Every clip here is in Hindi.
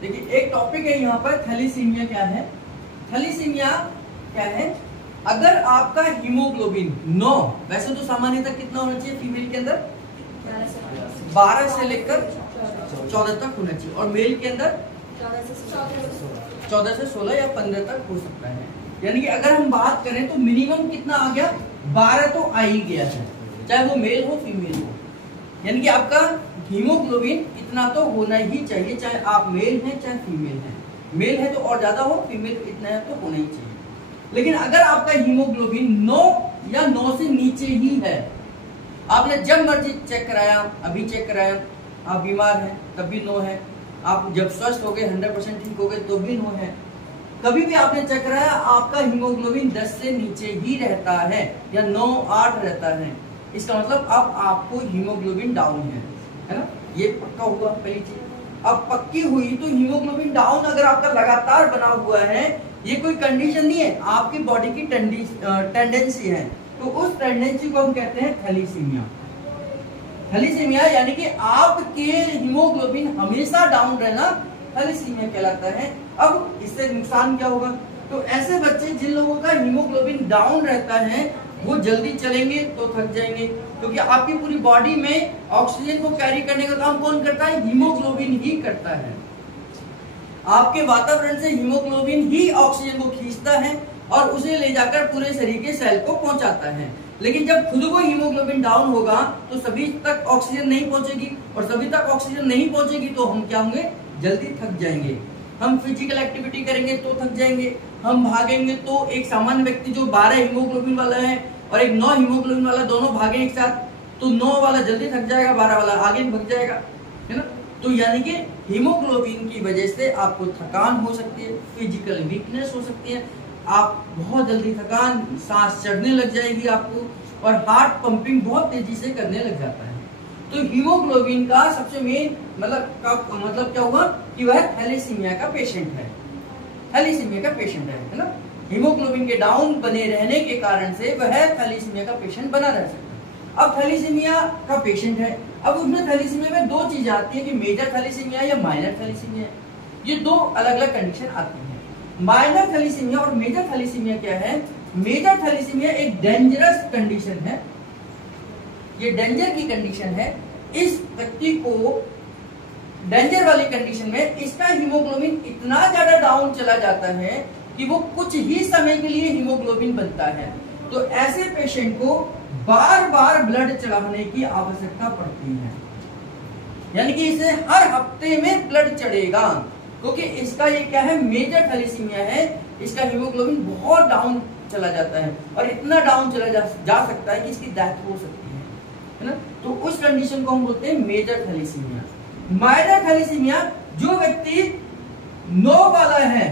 देखिए एक टॉपिक है यहाँ पर, थैलीसीमिया क्या है। थैलीसीमिया क्या है, अगर आपका हीमोग्लोबिन 9, वैसे तो सामान्यतः कितना होना चाहिए फीमेल के अंदर 12 से लेकर 14 तक होना चाहिए, और मेल के अंदर 14 से 16 या 15 तक हो सकता है। यानी कि अगर हम बात करें तो मिनिमम कितना आ गया, 12 तो आ ही गया है, चाहे वो मेल हो फीमेल हो। यानी कि आपका हीमोग्लोबिन इतना तो होना ही चाहिए, चाहे आप मेल हैं चाहे फीमेल हैं। मेल है तो और ज्यादा हो, फीमेल इतना है तो होना ही चाहिए। लेकिन अगर आपका हीमोग्लोबिन 9 या 9 से नीचे ही है, आपने जब मर्जी चेक कराया, अभी चेक कराया, आप बीमार हैं तब भी 9 है, आप जब स्वस्थ हो गए 100% ठीक हो गए तो भी 9 है, कभी भी आपने चेक कराया आपका हीमोग्लोबिन 10 से नीचे ही रहता है या 9-8 रहता है, इसका मतलब अब आपको हीमोग्लोबिन डाउन है ना, ये पक्का हुआ पहली चीज। अब पक्की हुई तो हीमोग्लोबिन डाउन अगर आपका लगातार बना हुआ है, ये कोई कंडीशन नहीं है, आपकी बॉडी की टेंडेंसी है, तो उस टेंडेंसी को हम कहते हैं थैलीसीमिया। थैलीसीमिया यानी कि आपके हीमोग्लोबिन हमेशा डाउन रहना थैलीसीमिया कहलाता है। अब इससे नुकसान क्या होगा, तो ऐसे बच्चे जिन लोगों का हीमोग्लोबिन डाउन रहता है वो जल्दी चलेंगे तो थक जाएंगे, क्योंकि आपकी पूरी बॉडी में ऑक्सीजन को कैरी करने का काम कौन करता है, हीमोग्लोबिन ही करता है। आपके वातावरण से हीमोग्लोबिन ही ऑक्सीजन को खींचता है और उसे ले जाकर पूरे शरीर के सेल को पहुंचाता है। लेकिन जब खुद को हीमोग्लोबिन डाउन होगा तो सभी तक ऑक्सीजन नहीं पहुंचेगी, और सभी तक ऑक्सीजन नहीं पहुंचेगी तो हम क्या होंगे, जल्दी थक जाएंगे। हम फिजिकल एक्टिविटी करेंगे तो थक जाएंगे, हम भागेंगे तो एक सामान्य व्यक्ति जो 12 हीमोग्लोबिन वाला है और एक 9 हीमोग्लोबिन वाला दोनों भागे एक साथ, तो 9 वाला जल्दी थक जाएगा, 12 वाला आगे भग जाएगा, है ना। तो यानी कि हीमोग्लोबिन की वजह से आपको थकान हो सकती है, फिजिकल वीकनेस हो सकती है, आप बहुत जल्दी थकान, सांस चढ़ने लग जाएगी आपको, और हार्ट पंपिंग बहुत तेजी से करने लग जाता है। तो हीमोग्लोबिन का सबसे मेन मतलब क्या हुआ कि वह थैलीसीमिया का पेशेंट है, थैलीसीमिया का पेशेंट है ना। हीमोग्लोबिन के डाउन बने रहने के कारण से वह थैलीसीमिया का पेशेंट बना रह सकता है। अब थैलीसीमिया का पेशेंट है, अब उसमें थैलीसीमिया में दो चीजें आती है कि मेजर थैलीसीमिया या माइनर थैलीसीमिया, ये दो अलग अलग कंडीशन आती है। माइनर थैलीसीमिया और मेजर थैलीसीमिया क्या है, मेजर थैलीसीमिया एक डेंजरस कंडीशन है, ये डेंजर की कंडीशन है। इस व्यक्ति को डेंजर वाली कंडीशन में इसका हीमोग्लोबिन इतना ज्यादा डाउन चला जाता है कि वो कुछ ही समय के लिए हीमोग्लोबिन बनता है। तो ऐसे पेशेंट को बार बार ब्लड चढ़ाने की आवश्यकता पड़ती है, यानी कि इसे हर हफ्ते में ब्लड चढ़ेगा, क्योंकि इसका ये क्या है, मेजर थैलीसीमिया है, इसका हीमोग्लोबिन बहुत डाउन चला जाता है और इतना डाउन चला जा सकता है कि इसकी डेथ हो सकती है ना। तो उस कंडीशन को हम बोलते हैं मेजर थैलीसीमिया। माइनर थैलीसीमिया, जो व्यक्ति 9 वाला है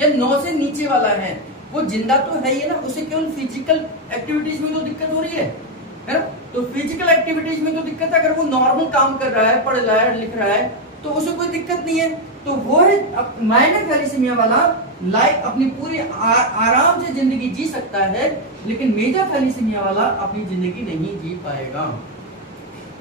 या 9 से नीचे वाला है, वो जिंदा तो है ही ना, उसे केवल फिजिकल एक्टिविटीज में तो दिक्कत हो रही है ना। तो फिजिकल एक्टिविटीज में तो दिक्कत है, अगर वो नॉर्मल काम कर रहा है, पढ़ रहा है, लिख रहा है, तो उसे कोई दिक्कत नहीं है। तो वो है माइनर थैलीसीमिया वाला लाइफ अपनी पूरी आराम से जिंदगी जी सकता है, लेकिन मेजर थैलीसीमिया वाला अपनी जिंदगी नहीं जी पाएगा,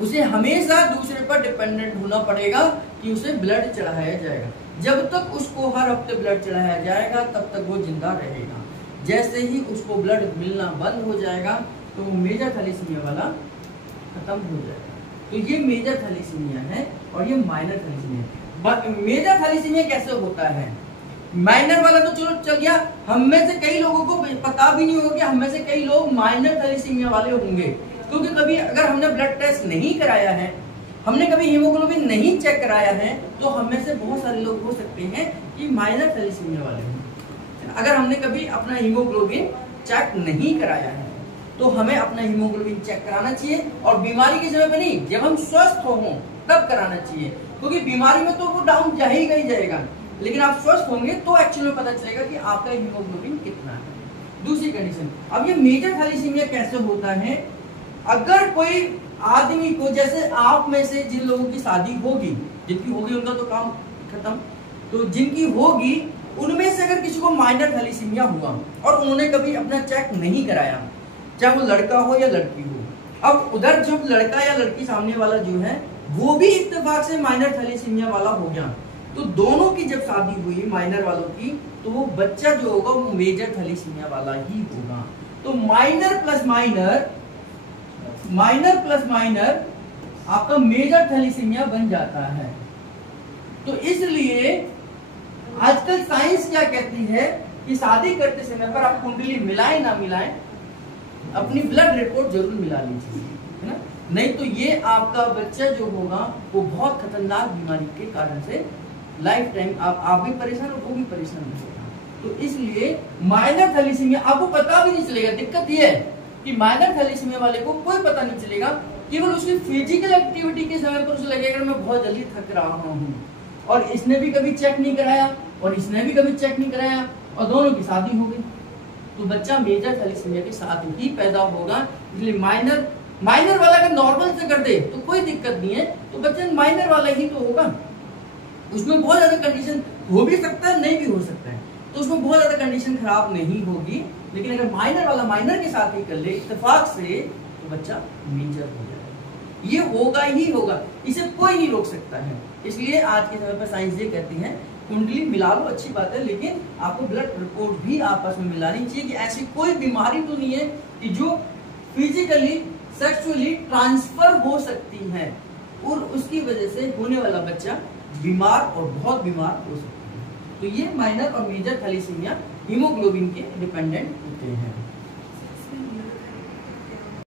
उसे हमेशा दूसरे पर डिपेंडेंट होना पड़ेगा कि उसे ब्लड चढ़ाया जाएगा। जब तक उसको हर हफ्ते ब्लड चढ़ाया जाएगा तब तक वो जिंदा रहेगा। जैसे ही उसको ब्लड मिलना बंद हो जाएगा तो वो मेजर थैलीसीमिया वाला खत्म हो जाएगा। तो ये मेजर थैलीसीमिया है और ये माइनर थैलीसीमिया है। मेजर थैलीसीमिया कैसे होता है, माइनर वाला तो चलो चल गया, हम में से कई लोगों को पता भी नहीं होगा कि हम में से कई लोग माइनर थैलीसीमिया वाले होंगे, क्योंकि कभी अगर हमने ब्लड टेस्ट नहीं कराया है, हमने कभी हीमोग्लोबिन नहीं चेक कराया है, तो हम में से बहुत सारे लोग हो सकते हैं कि माइनर थैलीसीमिया वाले हैं। अगर हमने कभी अपना हीमोग्लोबिन चेक नहीं कराया है तो हमें अपना हीमोग्लोबिन चेक कराना चाहिए, और बीमारी के समय पे नहीं, जब हम स्वस्थ हो तब कराना चाहिए, क्योंकि बीमारी में तो वो डाउन जा ही जाएगा, लेकिन आप स्वस्थ होंगे तो एक्चुअली में पता चलेगा कि आपका हीमोग्लोबिन कितना है। दूसरी कंडीशन, अब ये मेजर थैलीसीमिया कैसे होता है, अगर कोई आदमी को, जैसे आप में से जिन लोगों की शादी होगी, जिनकी होगी उनका तो काम खत्म, तो जिनकी होगी उनमें से अगर किसी को माइनर थैलीसीमिया हुआ और उन्होंने कभी अपना चेक नहीं कराया, चाहे वो लड़का हो या लड़की हो, अब उधर जब लड़का या लड़की सामने वाला जो है वो भी इत्तेफाक से माइनर थैलीसीमिया वाला हो गया, तो दोनों की जब शादी हुई माइनर वालों की, तो वो बच्चा जो होगा वो मेजर थैलेसीमिया वाला ही होगा। तो माइनर प्लस माइनर आपका मेजर थैलेसीमिया बन जाता है। तो इसलिए आजकल साइंस क्या कहती है कि शादी करते समय पर आप कुंडली मिलाएं ना मिलाएं, अपनी ब्लड रिपोर्ट जरूर मिला लीजिए, है ना। नहीं तो ये आपका बच्चा जो होगा वो बहुत खतरनाक बीमारी के कारण से लाइफ टाइम आप भी परेशान और वो भी परेशान होगा। तो इसलिए माइनर थैलेसीमिया आपको पता भी नहीं चलेगा। दिक्कत ये है कि माइनर थैलेसीमिया वाले को कोई पता नहीं चलेगा, केवल उसकी फिजिकल एक्टिविटी के समय पर उसे लगेगा मैं बहुत जल्दी थक रहा हूँ, और इसने भी कभी चेक नहीं कराया और इसने भी कभी चेक नहीं कराया और दोनों की शादी हो गई, तो बच्चा मेजर थैलेसीमिया के साथ ही पैदा होगा। इसलिए माइनर वाला अगर नॉर्मल से कर दे तो कोई दिक्कत नहीं है, तो बच्चा माइनर वाला ही तो होगा। उसमें बहुत ज्यादा कंडीशन हो भी सकता है, नहीं भी हो सकता है, तो उसमें बहुत ज्यादा कंडीशन खराब नहीं होगी। लेकिन अगर माइनर वाला माइनर के साथ ही कर ले इत्तेफाक से, तो बच्चा मेजर हो जाएगा। ये होगा ही होगा, इसे कोई नहीं रोक सकता है। इसलिए आज के समय पर साइंस ये कहती है कुंडली मिला लो अच्छी बात है, लेकिन आपको ब्लड रिपोर्ट भी आपस में मिलानी चाहिए कि ऐसी कोई बीमारी तो नहीं है कि जो फिजिकली सेक्सुअली ट्रांसफर हो सकती है और उसकी वजह से होने वाला बच्चा बीमार और बहुत बीमार हो सकता है। तो ये माइनर और मेजर थैलेसीमिया हीमोग्लोबिन के डिपेंडेंट होते हैं।